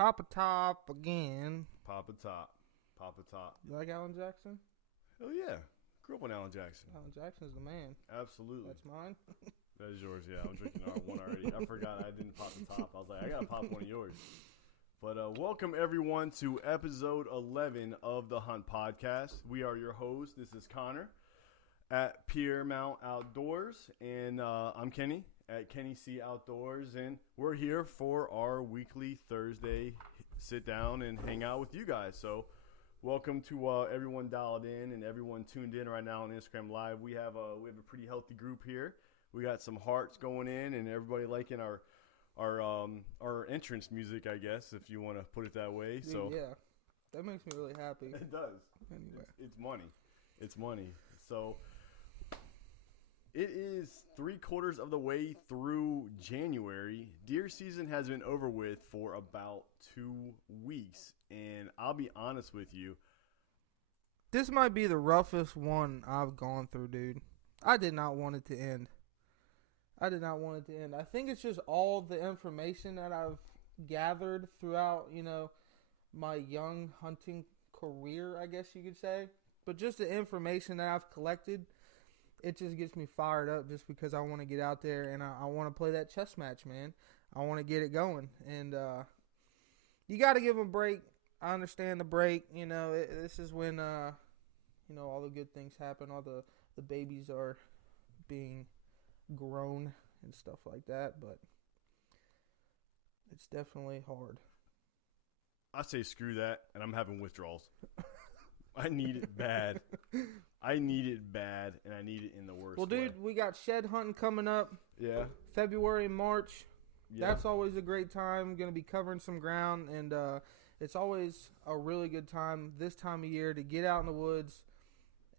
Papa Top again. Papa Top. Papa Top. You like Alan Jackson? Oh, yeah. Grew up on Alan Jackson. Alan Jackson's the man. Absolutely. That's mine. That is yours, yeah. I'm drinking one already. I forgot I didn't pop the top. I was like, I got to pop one of yours. But welcome, everyone, to episode 11 of the Hunt Podcast. We are your hosts. This is Connor at Piermount Outdoors, and I'm Kenny at Kenny C Outdoors, and we're here for our weekly Thursday sit down and hang out with you guys. So welcome to everyone dialed in and everyone tuned in right now on Instagram Live. We have a pretty healthy group here. We got some hearts going in, and everybody liking our entrance music, I guess, if you want to put it that way. So yeah, that makes me really happy. It does. Anyway, it's money. It's money. So it is 3/4 of the way through January. Deer season has been over with for about 2 weeks, and I'll be honest with you. This might be the roughest one I've gone through, dude. I did not want it to end. I think it's just all the information that I've gathered throughout, my young hunting career, I guess you could say. But just the information that I've collected, it just gets me fired up just because I want to get out there and I want to play that chess match, man. I want to get it going. And you got to give them a break. I understand the break. This is when, all the good things happen. All the babies are being grown and stuff like that, but it's definitely hard. I say screw that, and I'm having withdrawals. I need it bad. And I need it in the worst way. Well, dude, we got shed hunting coming up. Yeah. February, March. Yeah. That's always a great time. Going to be covering some ground, and it's always a really good time this time of year to get out in the woods.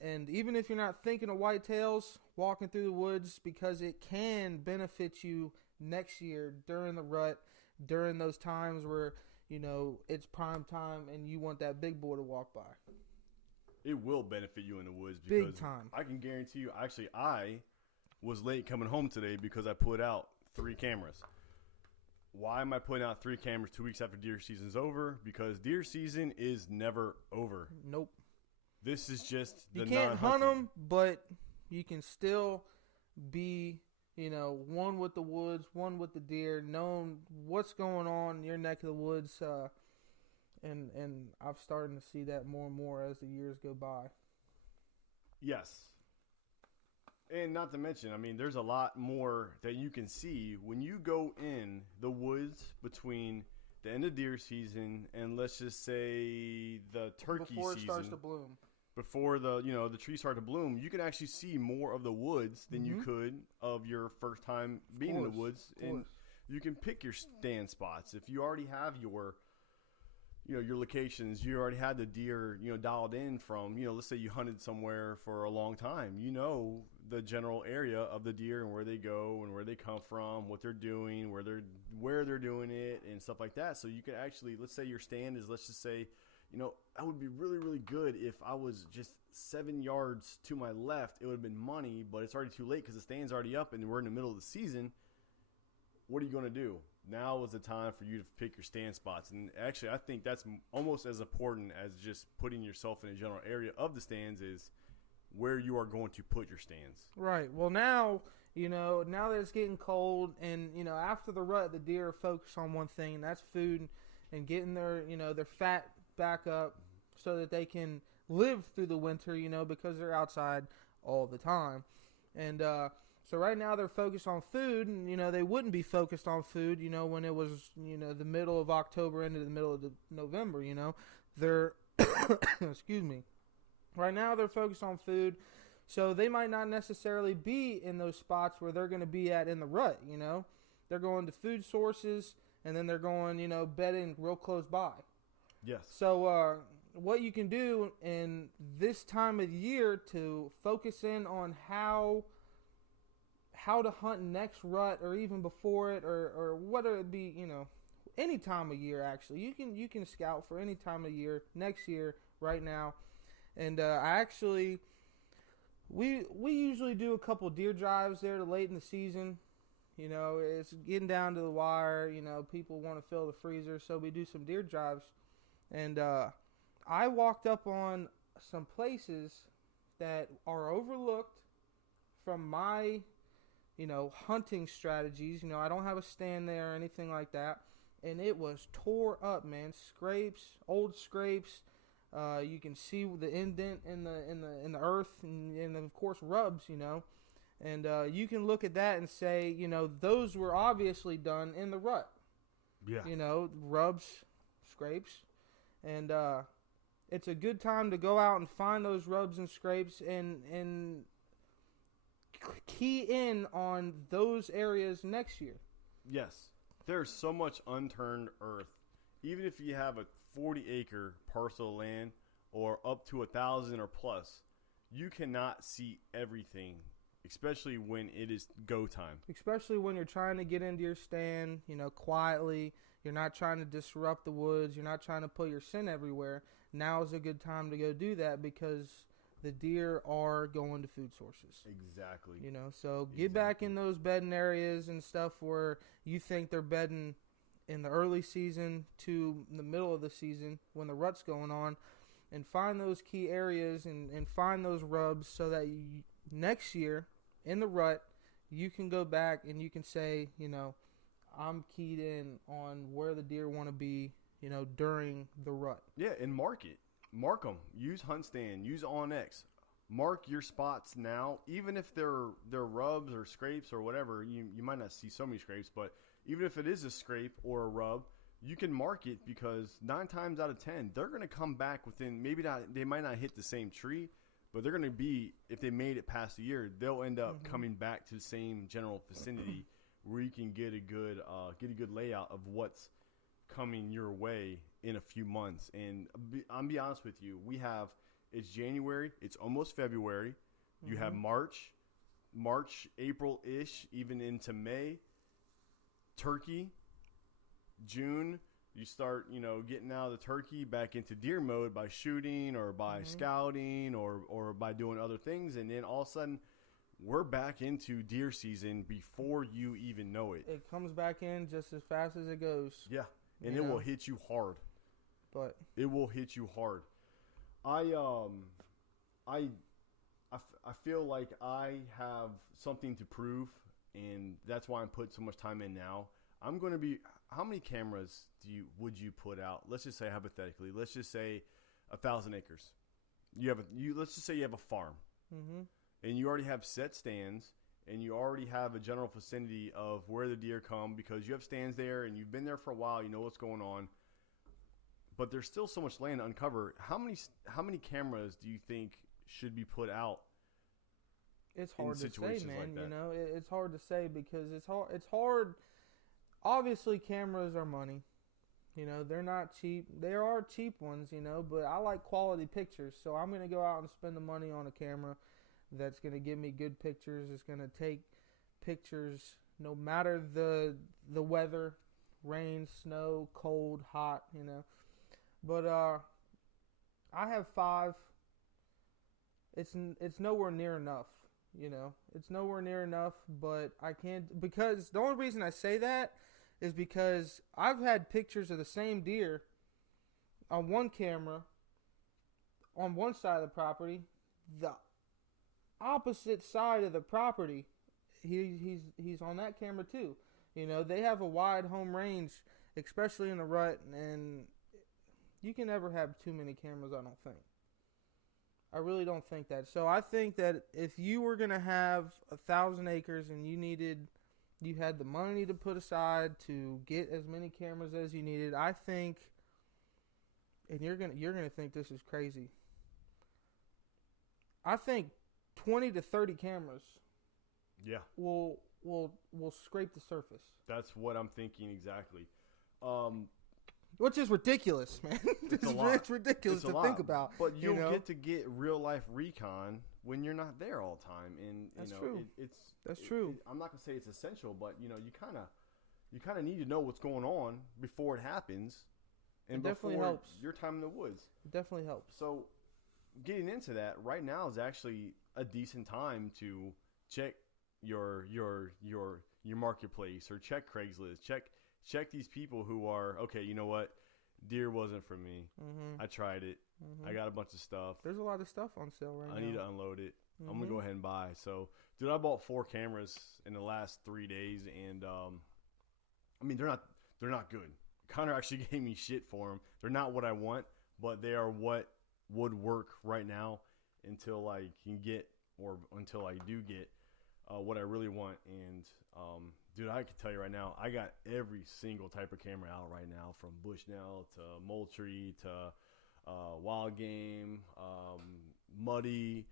And even if you're not thinking of whitetails, walking through the woods, because it can benefit you next year during the rut, during those times where, it's prime time and you want that big boy to walk by. It will benefit you in the woods because big time. I can guarantee you, actually, I was late coming home today because I put out 3 cameras. Why am I putting out 3 cameras 2 weeks after deer season's over? Because deer season is never over. Nope. This is just the you can't hunt them, but you can still be, one with the woods, one with the deer, knowing what's going on in your neck of the woods. And I've started to see that more and more as the years go by. Yes. And not to mention, there's a lot more that you can see when you go in the woods between the end of deer season and let's just say the turkey season. Before it starts to bloom. Before the trees start to bloom, you can actually see more of the woods than you could of your first time being in the woods. And you can pick your stand spots. If you already have your locations, you already had the deer, dialed in from, let's say you hunted somewhere for a long time. The general area of the deer and where they go and where they come from, what they're doing, where they're doing it and stuff like that. So you can actually, let's say your stand is, let's just say, that would be really, really good if I was just 7 yards to my left. It would have been money, but it's already too late because the stand's already up and we're in the middle of the season. What are you going to do? Now is the time for you to pick your stand spots. And actually, I think that's almost as important as just putting yourself in a general area of the stands is where you are going to put your stands. Right. Well, now that it's getting cold and, after the rut, the deer are focused on one thing, and that's food and getting their fat back up so that they can live through the winter, because they're outside all the time. And so right now they're focused on food, and, they wouldn't be focused on food, when it was, the middle of October into the middle of November, They're, excuse me. Right now they're focused on food, so they might not necessarily be in those spots where they're going to be at in the rut, They're going to food sources, and then they're going, bedding real close by. Yes. So what you can do in this time of year to focus in on how to hunt next rut or even before it or whether it be, any time of year actually. You can scout for any time of year, next year, right now. And we usually do a couple deer drives there late in the season. You know, it's getting down to the wire. You know, people want to fill the freezer, so we do some deer drives. And I walked up on some places that are overlooked from my, you know, hunting strategies. You know, I don't have a stand there or anything like that. And it was tore up, man. Scrapes, old scrapes. You can see the indent in the earth, and of course rubs. You know, and you can look at that and say, you know, those were obviously done in the rut. Yeah. You know, rubs, scrapes, and it's a good time to go out and find those rubs and scrapes and key in on those areas next year. Yes. There's so much unturned earth. Even if you have a 40-acre parcel of land or up to 1,000 or plus, you cannot see everything, especially when it is go time. Especially when you're trying to get into your stand, you know, quietly. You're not trying to disrupt the woods. You're not trying to put your scent everywhere. Now is a good time to go do that because the deer are going to food sources. Exactly. You know, so get back in those bedding areas and stuff where you think they're bedding in the early season to the middle of the season when the rut's going on, and find those key areas and find those rubs so that next year in the rut you can go back and you can say, you know, I'm keyed in on where the deer want to be, you know, during the rut. Yeah, and mark it. Mark them. Use HuntStand. Use OnX. Mark your spots now. Even if they're rubs or scrapes or whatever, you might not see so many scrapes, but even if it is a scrape or a rub, you can mark it because 9 times out of 10, they're going to come back within, maybe not, they might not hit the same tree, but they're going to be, if they made it past a year, they'll end up coming back to the same general vicinity where you can get a good layout of what's coming your way in a few months. And I'm be honest with you, it's January, it's almost February. You have March, April-ish, even into May. Turkey, June, you start, you know, getting out of the turkey back into deer mode by shooting or by scouting or by doing other things. And then all of a sudden, we're back into deer season before you even know it. It comes back in just as fast as it goes. Yeah, and it will hit you hard. But it will hit you hard. I feel like I have something to prove, and that's why I'm putting so much time in now. I'm going to be. How many cameras would you put out? Let's just say hypothetically. Let's just say 1,000 acres. Let's just say you have a farm, and you already have set stands, and you already have a general vicinity of where the deer come because you have stands there and you've been there for a while. You know what's going on. But there's still so much land to uncover. How many cameras do you think should be put out? It's hard to say, man. Like that? You know, it's hard to say because it's hard. Obviously, cameras are money. You know, they're not cheap. There are cheap ones, you know, but I like quality pictures. So I'm going to go out and spend the money on a camera that's going to give me good pictures. It's going to take pictures no matter the weather, rain, snow, cold, hot, you know. But I have 5. It's nowhere near enough, you know. It's nowhere near enough, but I can't, because the only reason I say that is because I've had pictures of the same deer on one camera on one side of the property, the opposite side of the property, he's on that camera too. You know, they have a wide home range, especially in the rut, and you can never have too many cameras, I don't think. I really don't think that. So I think that if you were going to have 1,000 acres and you had the money to put aside to get as many cameras as you needed, I think, and you're gonna think this is crazy, I think 20 to 30 cameras will scrape the surface. That's what I'm thinking exactly. Which is ridiculous, man. It's ridiculous to think about. But you'll get to get real life recon when you're not there all the time, and that's you know, true. That's true. I'm not gonna say it's essential, but you know, you kind of need to know what's going on before it happens, and it definitely before helps. your time in the woods. It definitely helps. So, getting into that right now is actually a decent time to check your your marketplace or check Craigslist. Check these people who are, okay, you know what? Deer wasn't for me. I tried it. I got a bunch of stuff. There's a lot of stuff on sale right now. I need to unload it. I'm going to go ahead and buy. So, dude, I bought 4 cameras in the last 3 days, and I mean, they're not good. Connor actually gave me shit for them. They're not what I want, but they are what would work right now until I can get, or until I do get what I really want. And dude, I can tell you right now, I got every single type of camera out right now, from Bushnell to Moultrie to Wild Game, Muddy.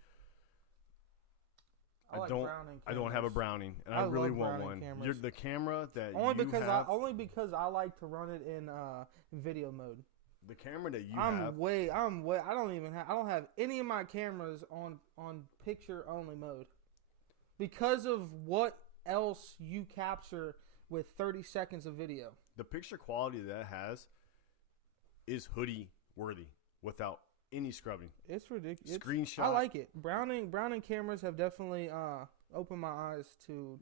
I don't have a Browning, and I really want one. You're the camera that only have, because I like to run it in video mode. The camera that you I don't have any of my cameras on picture only mode because of what else you capture with 30 seconds of video. The picture quality that has is hoodie worthy without any scrubbing. It's ridiculous. Screenshot. I like it. Browning cameras have definitely opened my eyes to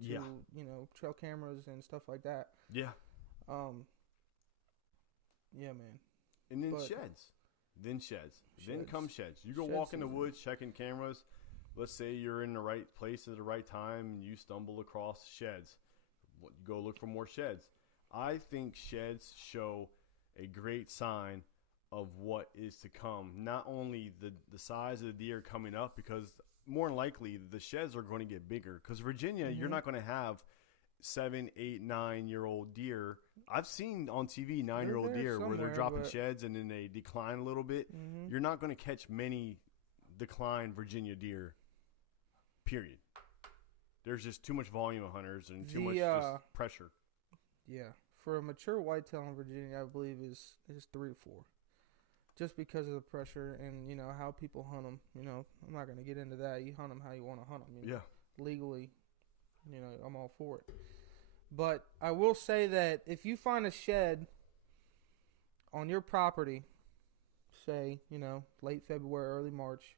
trail cameras and stuff like that. Yeah. Yeah, man. And then sheds. Then come sheds. You go walk in the woods checking cameras. Let's say you're in the right place at the right time and you stumble across sheds. You go look for more sheds. I think sheds show a great sign of what is to come. Not only the size of the deer coming up, because more than likely the sheds are going to get bigger. Because Virginia, you're not going to have 7, 8, 9-year-old deer. I've seen on TV 9-year-old deer where they're dropping sheds and then they decline a little bit. You're not going to catch many declined Virginia deer, period. There's just too much volume of hunters and too much just pressure. Yeah. For a mature whitetail in Virginia, I believe is 3 to 4. Just because of the pressure and, how people hunt them. I'm not going to get into that. You hunt them how you want to hunt them. Legally, I'm all for it. But I will say that if you find a shed on your property, say, late February, early March,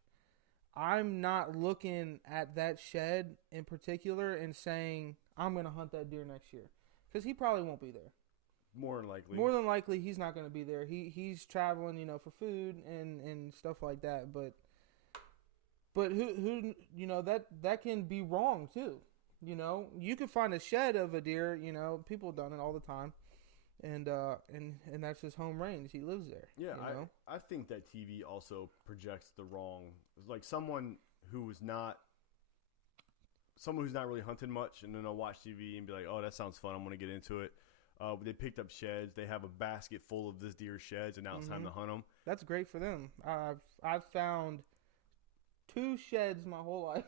I'm not looking at that shed in particular and saying, I'm going to hunt that deer next year. Because he probably won't be there. More than likely, he's not going to be there. He's traveling, for food and stuff like that. But who that can be wrong too. You could find a shed of a deer. People have done it all the time, and that's his home range. He lives there. Yeah, I think that TV also projects the wrong. Like someone who's not really hunting much, and then they'll watch TV and be like, "Oh, that sounds fun. I'm going to get into it." They picked up sheds. They have a basket full of this deer sheds, and now it's time to hunt them. That's great for them. I've found 2 sheds my whole life.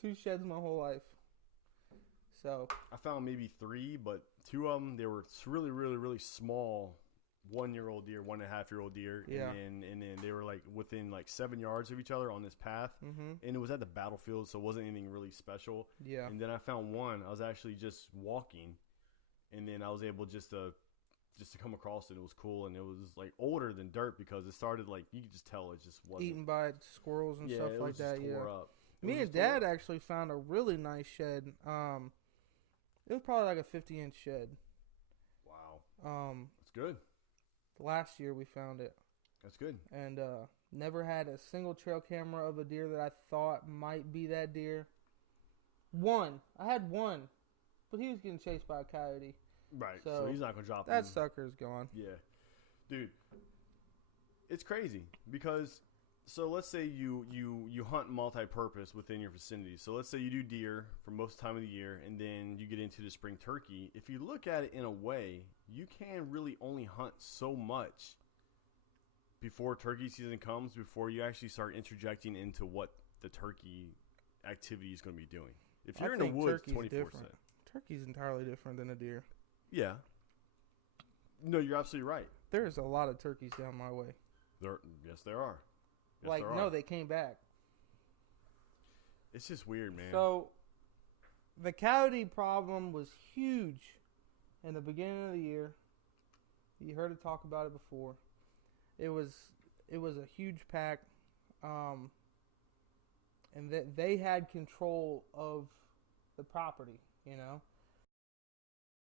2 sheds my whole life. So I found maybe 3, but 2 of them, they were really, really, really small 1-year-old deer, 1.5-year-old deer, and then they were like within like 7 yards of each other on this path, and it was at the battlefield, so it wasn't anything really special. Yeah. And then I found one. I was actually just walking. And then I was able just to come across it. It was cool, and it was like older than dirt because it started like you could just tell it just wasn't eaten by squirrels and stuff like that. Tore up. Me and Dad actually found a really nice shed. It was probably like a 50-inch shed. Wow. That's good. Last year we found it. That's good. And never had a single trail camera of a deer that I thought might be that deer. I had one. But he was getting chased by a coyote. Right, so he's not going to drop that sucker's gone. Yeah. Dude, it's crazy because, so let's say you hunt multi-purpose within your vicinity. So let's say you do deer for most of the time of the year, and then you get into the spring turkey. If you look at it in a way, you can really only hunt so much before turkey season comes, before you actually start interjecting into what the turkey activity is going to be doing. If you're in the woods 24/7. Turkey's entirely different than a deer. Yeah. No, you're absolutely right. There's a lot of turkeys down my way. Yes, there are. Yes, no, they came back. It's just weird, man. So, the coyote problem was huge in the beginning of the year. You heard it talk about it before. It was a huge pack, and they had control of the property. you know.